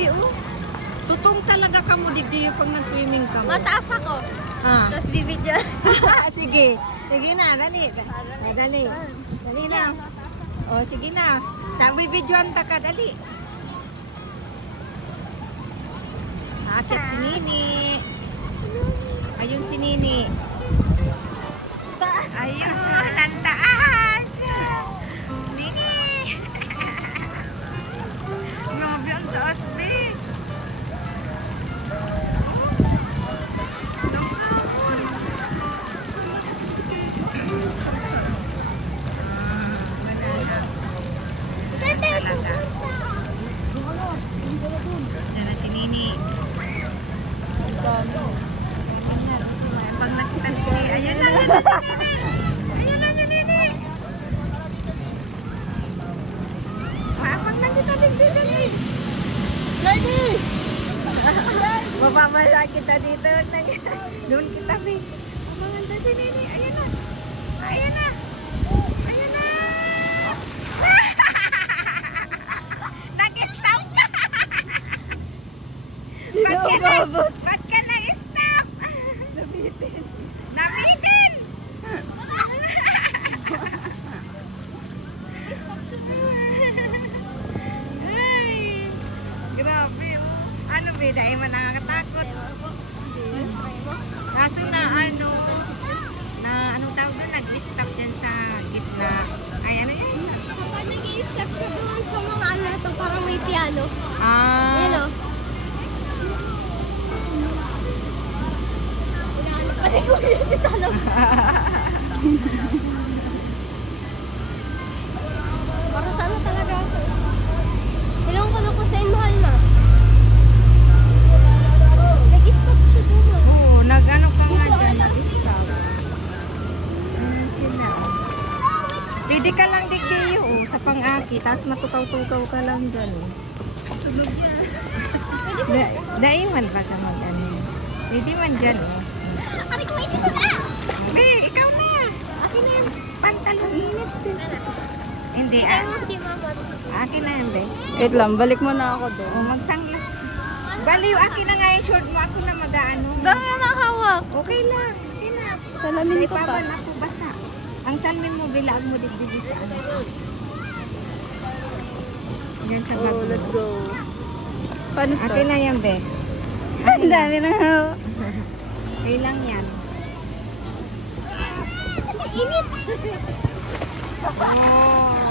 Grabe, oh. Tutong talaga ka mo, digdi pag nag-swimming ka mo. Mataas ako. Ah. Tapos bibidyo. Sige. Sige na, dali. Dali. Dali na. O, sige na. Sabi, videoan ta ka, dali. Akit si Nini. Ayun si Nini. Ayun, ang taas. Nini. Grabe, ang taas, be. Yan na si Nini. Pag nakita si Nini, ayan na, ayan na si Nini. Ayan na si Nini. Pag nakita si Nini. Ready! Mapamasa kita dito. Doon kita, Bi. Mamanganda si Nini. Ayan na. Ayan na. Ayan na. Nag-stop ka. Ba't ka nag-stop? Nabitin. Nabitin! Ay, grabe, oh. Ano, Bi? Dahil man nakakatakot. Kaso na, anong tawag doon? Nag-stop dyan sa gitna. Ay, ano yan? Kapag nag-i-step ka doon sa mga ano na to, parang may piano. Ah. Yan o. Inaano pa rin ko yung piano. Para saan na talaga ako? Ilang ko na ko sa mahal na. Nag-stop siya doon. Oo, nag-ano ka nga dyan, nag-stop. Sila. Pwede ka lang digdiyo, oh, sa pang-aki, tapos matukaw-tukaw ka lang dyan. Sunog yan. Pwede ba? Daiman ba ka mag-ano? Pwede man dyan, oh. Aray ko, hindi to na! Be, ikaw na! Akin na yan. Pantalon init. Hindi, Kaya mo, di mama. akin na yan, be. Wait lang, balik mo na ako doon. O, magsanglas. Baliw, akin na nga yung short mo. Ako na mag-ano. Dami na hawak. Okay lang. Okay na. Salamin May ko pa. paban ako basa. Ang salmin mo, bilaag mo digdigi sa ano. Yan sa bag Oh, mo. let's go. Paano to? Akin na yan, be. Ang dami na hawak. Okay lang yan. Init! Oh.